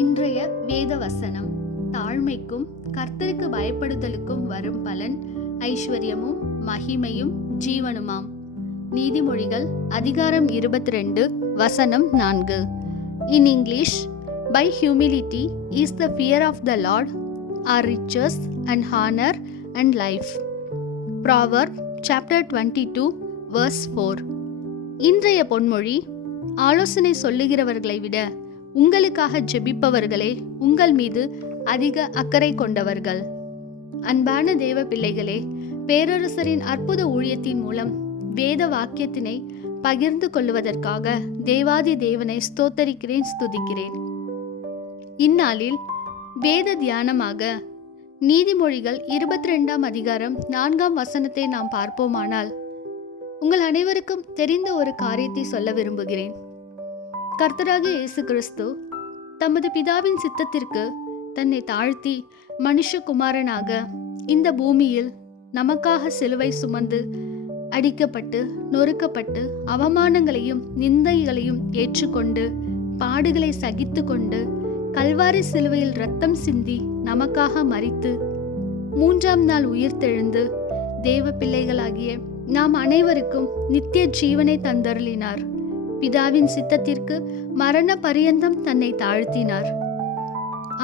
இன்றைய வேத வசனம். தாழ்மைக்கும் கர்த்தருக்கு பயப்படுதலுக்கும் வரும் பலன் ஐஸ்வர்யமும் மகிமையும் ஜீவனுமாம். நீதிமொழிகள் அதிகாரம் 22 வசனம் 4. In English, by humility is the fear of the Lord, are riches and honor and life. Proverbs chapter 22 verse 4. இன்றைய பொன்மொழி: ஆலோசனை சொல்லுகிறவர்களை விட உங்களுக்காக ஜெபிப்பவர்களே உங்கள் மீது அதிக அக்கறை கொண்டவர்கள். அன்பான தேவ பிள்ளைகளே, பேரரசரின் அற்புத ஊழியத்தின் மூலம் வேத வாக்கியத்தினை பகிர்ந்து கொள்வதற்காக தேவாதி தேவனை ஸ்தோத்தரிக்கிறேன், ஸ்துதிக்கிறேன். இந்நாளில் வேத தியானமாக நீதிமொழிகள் 22 அதிகாரம் 4 வசனத்தை நாம் பார்ப்போமானால், உங்கள் அனைவருக்கும் தெரிந்த ஒரு காரியத்தை சொல்ல விரும்புகிறேன். கர்த்தராகிய இயேசு கிறிஸ்து தமது பிதாவின் சித்தத்திற்கு தன்னை தாழ்த்தி மனுஷகுமாரனாக இந்த பூமியில் நமக்காக சிலுவை சுமந்து அடிக்கப்பட்டு நொறுக்கப்பட்டு அவமானங்களையும் நிந்தைகளையும் ஏற்றுக்கொண்டு பாடுகளை சகித்து கொண்டு கல்வாரி சிலுவையில் இரத்தம் சிந்தி நமக்காக மரித்து 3ஆம் நாள் உயிர்த்தெழுந்து தேவ பிள்ளைகளாகிய நாம் அனைவருக்கும் நித்திய ஜீவனை தந்தருளினார். பிதாவின் சித்தத்திற்கு மரண பரியந்தம் தன்னை தாழ்த்தினார்.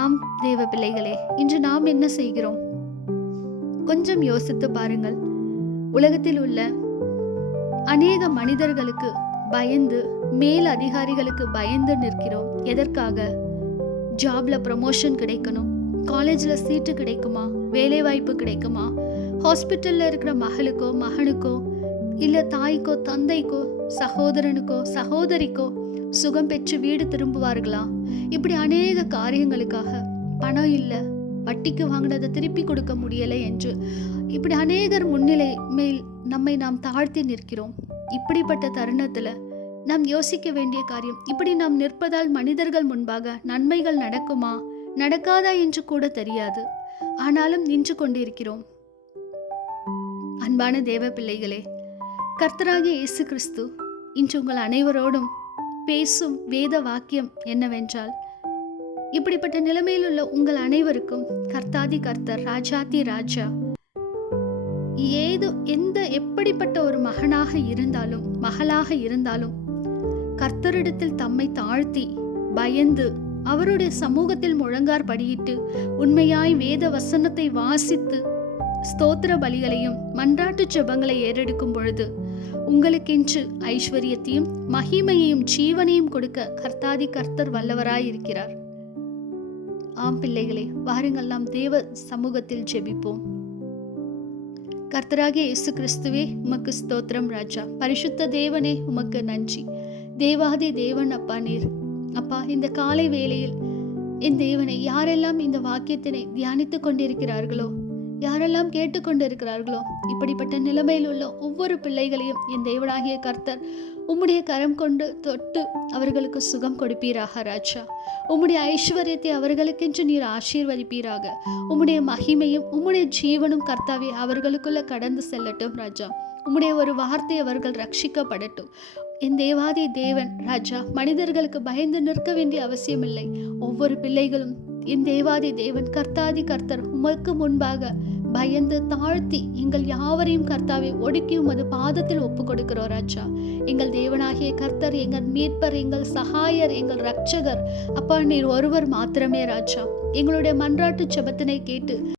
ஆம் தேவ பிள்ளைகளே, இன்று நாம் என்ன செய்கிறோம்? கொஞ்சம் யோசித்து பாருங்கள். உலகத்தில் உள்ள அநேக மனிதர்களுக்கு பயந்து, மேல் அதிகாரிகளுக்கு பயந்து நிற்கிறோம். எதற்காக? ஜாப்ல ப்ரமோஷன் கிடைக்கணும், காலேஜ்ல சீட்டு கிடைக்குமா, வேலை வாய்ப்பு கிடைக்குமா, ஹாஸ்பிட்டல்ல இருக்கிற மகளுக்கோ மகனுக்கோ இல்ல தாய்க்கோ தந்தைக்கோ சகோதரனுக்கோ சகோதரிக்கோ சுகம் பெற்று வீடு திரும்புவார்களா? இப்படி அநேக காரியங்களுக்காக பணம் இல்லை, வட்டிக்கு வாங்கினதை திருப்பி கொடுக்க முடியலை என்று இப்படி அநேகர் முன்னிலை மேல் நம்மை நாம் தாழ்த்தி நிற்கிறோம். இப்படிப்பட்ட தருணத்துல நாம் யோசிக்க வேண்டிய காரியம், இப்படி நாம் நிற்பதால் மனிதர்கள் முன்பாக நன்மைகள் நடக்குமா நடக்காதா என்று கூட தெரியாது. ஆனாலும் நின்று கொண்டிருக்கிறோம். அன்பான தேவ பிள்ளைகளே, கர்த்தராகிய இயேசு கிறிஸ்து இன்று உங்கள் அனைவரோடும் பேசும் வேத வாக்கியம் என்னவென்றால், இப்படிப்பட்ட நிலைமையில் உள்ள உங்கள் அனைவருக்கும் கர்த்தாதி கர்த்தர், ராஜாதி ராஜா, எப்படிப்பட்ட ஒரு மகனாக இருந்தாலும் மகளாக இருந்தாலும் கர்த்தரிடத்தில் தம்மை தாழ்த்தி பயந்து அவருடைய சமூகத்தில் முழங்கார் படியிட்டு உண்மையாய் வேத வசனத்தை வாசித்து ஸ்தோத்திர பலிகளையும் மன்றாட்டு ஜெபங்களை ஏறெடுக்கும் பொழுது உங்களுக்கென்று ஐஸ்வர்யத்தையும் மகிமையையும் ஜீவனையும் கொடுக்க கர்த்தாதி கர்த்தர் வல்லவராயிருக்கிறார். ஆம் பிள்ளைகளே, வாருங்கள் நாம் தேவ சமூகத்தில் ஜெபிப்போம். கர்த்தராகிய இயேசு கிறிஸ்துவே, உமக்கு ஸ்தோத்திரம் ராஜா. பரிசுத்த தேவனே, உமக்கு நன்றி. தேவாதி தேவன் அப்பா, நீர் அப்பா, இந்த காலை வேளையில் என் தேவனை யாரெல்லாம் இந்த வாக்கியத்தினை தியானித்து கொண்டிருக்கிறார்களோ, யாரெல்லாம் கேட்டுக்கொண்டிருக்கிறார்களோ, இப்படிப்பட்ட நிலைமையில் உள்ள ஒவ்வொரு பிள்ளைகளையும் என் தேவனாகிய கர்த்தர் உம்முடைய கரம் கொண்டு தொட்டு அவர்களுக்கு சுகம் கொடுப்பீராக ராஜா. உம்முடைய ஐஸ்வர்யத்தை அவர்களுக்கென்று நீர் ஆசீர்வதிப்பீராக. உம்முடைய மகிமையும் உம்முடைய ஜீவனும் கர்த்தாவே அவர்களுக்குள்ள கடந்து செல்லட்டும் ராஜா. உம்முடைய ஒரு வார்த்தை அவர்கள் ரட்சிக்கப்படட்டும். என் தேவாதி தேவன் ராஜா, மனிதர்களுக்கு பயந்து நிற்க வேண்டிய அவசியமில்லை. ஒவ்வொரு பிள்ளைகளும் என் தேவாதி தேவன் கர்த்தாதி கர்த்தர் உமக்கு முன்பாக பயந்து தாழ்த்தி எங்கள் யாவரையும் கர்த்தாவை ஒடுக்கி உமது பாதத்தில் ஒப்பு கொடுக்கிறோம் ராஜா. எங்கள் தேவனாகிய கர்த்தர், எங்கள் மீட்பர், எங்கள் சகாயர், எங்கள் ரட்சகர் அப்பா, நீர் ஒருவர் மாத்திரமே ராஜா. எங்களுடைய மன்றாட்டு ஜெபத்தினை கேட்டு